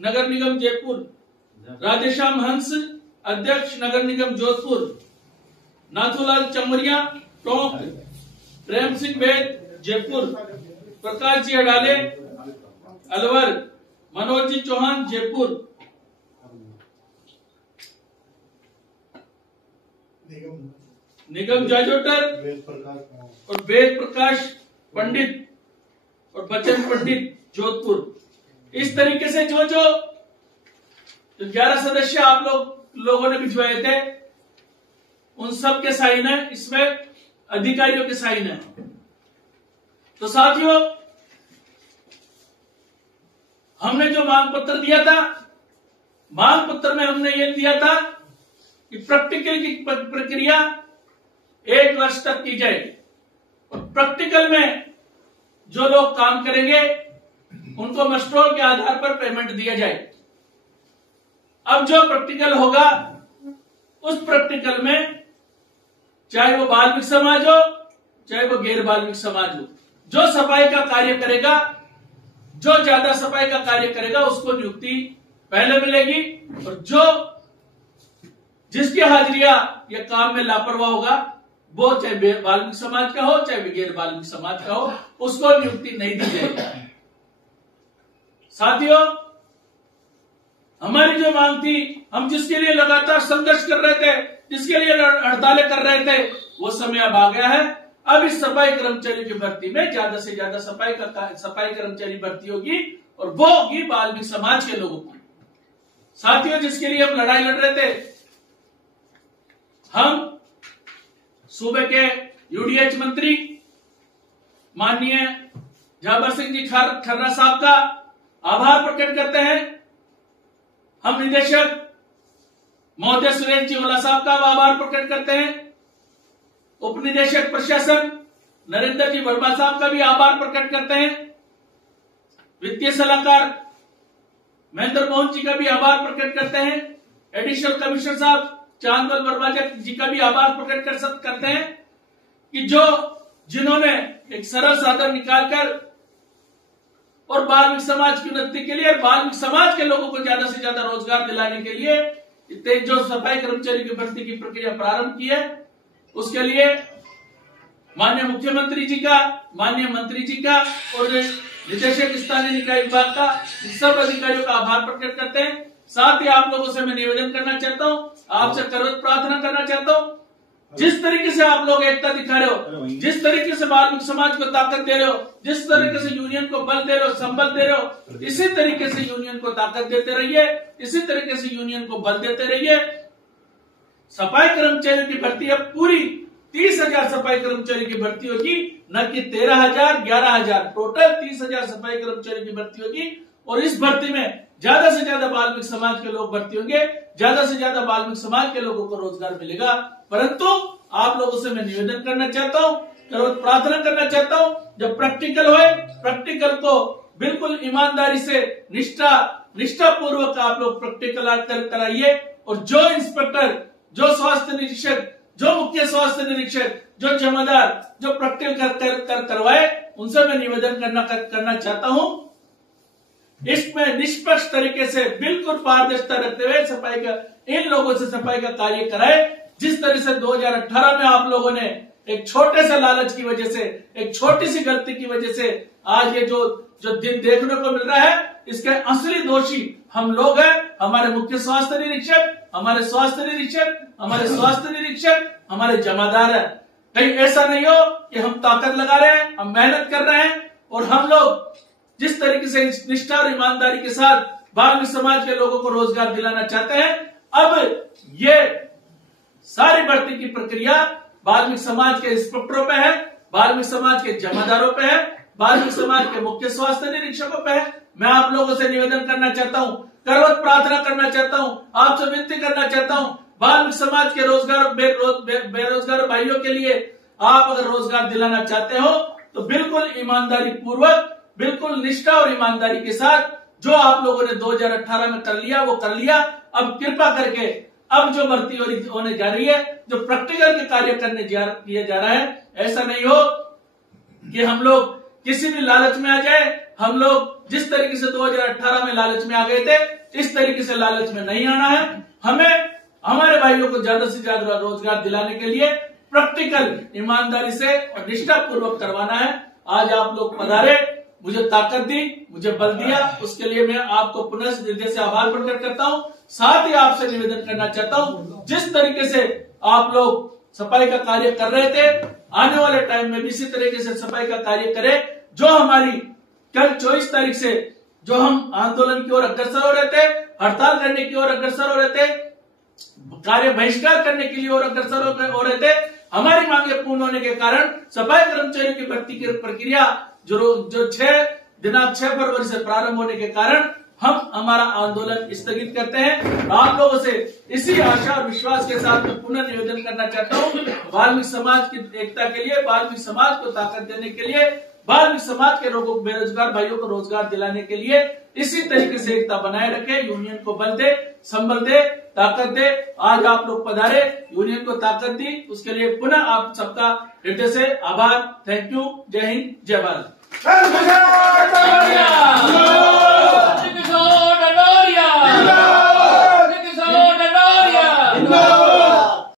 नगर निगम जयपुर, राधेश्याम हंस अध्यक्ष नगर निगम जोधपुर, नाथूलाल चमरिया टोंक, प्रेम सिंह वैद जयपुर, प्रकाश जी अडाले अलवर, मनोज जी चौहान जयपुर, निगम जाजोटर और वेद प्रकाश पंडित और बचन पंडित जोधपुर। इस तरीके से जो 11 सदस्य आप लोगों ने भिजवाए थे उन सब के साइन है, इसमें अधिकारियों के साइन है। तो साथियों, हमने जो मांग पत्र दिया था, मांग पत्र में हमने ये दिया था कि प्रैक्टिकल की प्रक्रिया 1 वर्ष तक की जाए और प्रैक्टिकल में जो लोग काम करेंगे उनको मस्ट्रोल के आधार पर पेमेंट दिया जाए। अब जो प्रैक्टिकल होगा उस प्रैक्टिकल में चाहे वो बाल्मिक समाज हो चाहे वो गैर बाल्मिक समाज हो, जो सफाई का कार्य करेगा, जो ज्यादा सफाई का कार्य करेगा उसको नियुक्ति पहले मिलेगी और जो जिसकी हाजिरिया या काम में लापरवाह होगा वो चाहे बाल्मिक समाज का हो चाहे गैर बाल्मिक समाज का हो, उसको नियुक्ति नहीं दी जाएगी। साथियों, हमारी जो मांग थी, हम जिसके लिए लगातार संघर्ष कर रहे थे, जिसके लिए हड़तालें कर रहे थे, वो समय अब आ गया है। अब इस सफाई कर्मचारी की भर्ती में ज्यादा से ज्यादा सफाई कर्मचारी भर्ती होगी और वो होगी बाल्मिक समाज के लोगों की। साथियों, जिसके लिए हम लड़ाई लड़ रहे थे, हम सूबे के यूडीएच मंत्री माननीय झाबर सिंह जी खर्रा साहब का आभार प्रकट करते हैं। हम निदेशक महोदय सुरेश जी ओला साहब का आभार प्रकट करते हैं। उप निदेशक प्रशासन नरेंद्र जी वर्मा साहब का भी आभार प्रकट करते हैं। वित्तीय सलाहकार महेंद्र मोहन जी का भी आभार प्रकट करते हैं। एडिशनल कमिश्नर साहब चांदवल वर्मा जी का भी आभार प्रकट करते हैं कि जिन्होंने एक सरल साधन निकालकर और बाल्मिक समाज की उन्नति के लिए और बाल्मिक समाज के लोगों को ज्यादा से ज्यादा रोजगार दिलाने के लिए जो सफाई कर्मचारी की भर्ती की प्रक्रिया प्रारंभ की है, उसके लिए माननीय मुख्यमंत्री जी का, माननीय मंत्री जी का और निदेशक स्थानीय निकाय विभाग का, सब अधिकारियों का आभार प्रकट करते हैं। साथ ही आप लोगों से मैं निवेदन करना चाहता हूं, आपसे करवत प्रार्थना करना चाहता हूं, जिस तरीके से आप लोग एकता दिखा रहे हो, जिस तरीके से बाल्मिक समाज को ताकत दे रहे हो, जिस तरीके से यूनियन को बल दे रहे हो, संबल दे रहे हो, इसी तरीके से यूनियन को ताकत देते रहिए, इसी तरीके से यूनियन को बल देते रहिए। सफाई कर्मचारियों की भर्ती अब पूरी 30,000 सफाई कर्मचारी की भर्ती होगी, न कि 13,000 11,000, टोटल 30,000 सफाई कर्मचारी की भर्ती होगी और इस भर्ती में ज्यादा से ज्यादा बाल्मिक समाज के लोग भर्ती होंगे, ज्यादा से ज्यादा बाल्मिक समाज के लोगों को रोजगार मिलेगा। परंतु आप लोगों से मैं निवेदन करना चाहता हूं, प्रार्थना करना चाहता हूं, जब प्रैक्टिकल होए, प्रैक्टिकल को बिल्कुल ईमानदारी से निष्ठा पूर्वक आप लोग प्रैक्टिकल कराइए और जो इंस्पेक्टर, जो स्वास्थ्य निरीक्षक, जो मुख्य स्वास्थ्य निरीक्षक, जो जमादार, जो प्रैक्टिकल करवाए, उनसे मैं निवेदन करना चाहता हूं, इसमें निष्पक्ष तरीके से बिल्कुल पारदर्शिता रखते हुए इन लोगों से सफाई का कार्य कराए। जिस तरह से 2018 में आप लोगों ने एक छोटे से लालच की वजह से, एक छोटी सी गलती की वजह से आज ये जो दिन देखने को मिल रहा है, इसके असली दोषी हम लोग हैं, हमारे मुख्य स्वास्थ्य निरीक्षक, हमारे स्वास्थ्य निरीक्षक, हमारे जमादार है। कहीं ऐसा नहीं हो कि हम ताकत लगा रहे हैं, हम मेहनत कर रहे हैं और हम लोग जिस तरीके से निष्ठा और ईमानदारी के साथ बाल्मिक समाज के लोगों को रोजगार दिलाना चाहते हैं, अब ये सारी भर्ती की प्रक्रिया बाल्मिक समाज के इंस्पेक्टरों पे है, बाल्मिक समाज के जमादारों पे है, बाल्मिक समाज के मुख्य स्वास्थ्य निरीक्षकों पे है। मैं आप लोगों से निवेदन करना चाहता हूं, करवत प्रार्थना करना चाहता हूं, आपसे विनती करना चाहता हूं, बाल्मिक समाज के बेरोजगार भाइयों के लिए आप अगर रोजगार दिलाना चाहते हो तो बिल्कुल ईमानदारी पूर्वक, बिल्कुल निष्ठा और ईमानदारी के साथ जो आप लोगों ने 2018 में कर लिया वो कर लिया। अब कृपा करके अब जो भर्ती होने जा रही है, जो प्रैक्टिकल के कार्य किया जा रहा है, ऐसा नहीं हो कि हम लोग किसी भी लालच में आ जाए, हम लोग जिस तरीके से 2018 में लालच में आ गए थे, इस तरीके से लालच में नहीं आना है। हमें हमारे भाइयों को ज्यादा से ज्यादा रोजगार दिलाने के लिए प्रैक्टिकल ईमानदारी से और निष्ठा पूर्वक करवाना है। आज आप लोग पधारे, मुझे ताकत दी, मुझे बल दिया, उसके लिए मैं आपको पुनः हृदय से आभार प्रकट करता हूं। साथ ही आपसे निवेदन करना चाहता हूं, जिस तरीके से आप लोग सफाई का कार्य कर रहे थे, आने वाले टाइम में भी इसी तरीके से सफाई का कार्य करें। जो हमारी कल 24 तारीख से जो हम आंदोलन की ओर अग्रसर हो रहे थे, हड़ताल करने की ओर अग्रसर हो रहे थे, कार्य बहिष्कार करने के लिए और अग्रसर हो रहे थे, हमारी मांगे पूर्ण होने के कारण सफाई कर्मचारियों की भर्ती की प्रक्रिया जो 6 दिनांक 6 फरवरी से प्रारंभ होने के कारण हम हमारा आंदोलन स्थगित करते हैं। आप लोगों से इसी आशा और विश्वास के साथ मैं पुनः निवेदन करना चाहता हूं, वाल्मीकि समाज की एकता के लिए, वाल्मीकि समाज को ताकत देने के लिए, वाल्मीकि समाज के लोगों, बेरोजगार भाइयों को रोजगार दिलाने के लिए इसी तरीके से एकता बनाए रखे, यूनियन को बल दे, संबल दे, ताकत दे। आज आप लोग पधारे, यूनियन को ताकत दी, उसके लिए पुनः आप सबका हृदय से आभार। Thank you. जय हिंद, जय भारत।